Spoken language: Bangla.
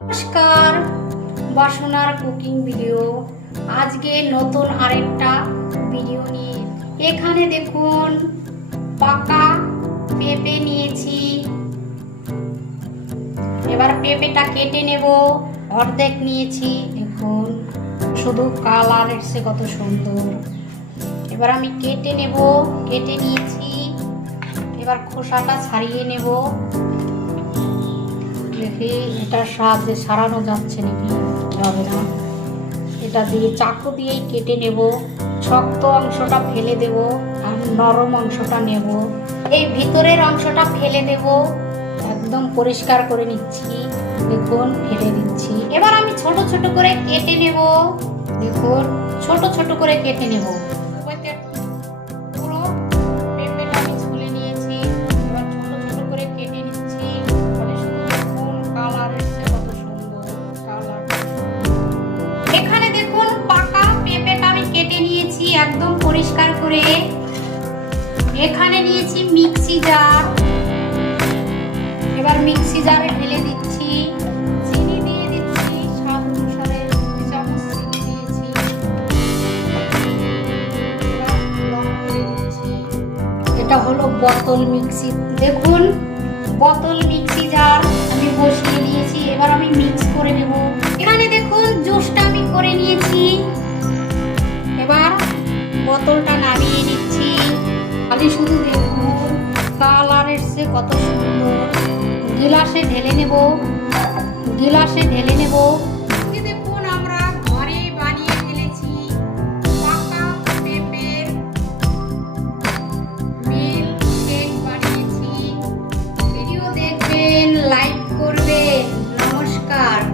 নমস্কার, বাসনার কুকিং ভিডিও। আজকে নতুন আরেকটা ভিডিও নিয়ে। এখানে দেখুন, পাকা পেঁপে নিয়েছি। এবার পেঁপেটা কেটে নেব, অর্ধেক নিয়েছি। দেখুন, শুধু কালার এসছে কত সুন্দর। এবার আমি কেটে নেব, কেটে নিয়েছি। এবার খোসাটা ছাড়িয়ে নেব। দেখি এটার সাহায্যে সারানো যাচ্ছে নাকি? যাবে না। এটা দিয়ে চাকু দিয়েই কেটে নেব, শক্ত অংশটা ফেলে দেব আর নরম অংশটা নেব। এই ভিতরের অংশটা ফেলে দেব। একদম পরিষ্কার করে নিচ্ছি। দেখুন, ফেলে দিচ্ছি। এবার আমি ছোট ছোট করে কেটে নেব। দেখুন, ছোট ছোট করে কেটে নেব। পরিষ্কার করে এখানে নিয়েছি মিক্সি জার। এবার মিক্সি জারে ঢেলে দিচ্ছি হলো বোতল মিক্সি। দেখুন, বোতল মিক্সি জার আমি বসিয়ে দিয়েছি, এবার আমি মিক্স করে নেব। বোতলটা নামিয়ে নিচ্ছি। খালি শুধু দেখুন, কালার এসছে কত সুন্দর। গিলাসে ঢেলে নেব, গিলাসে ঢেলে নেব।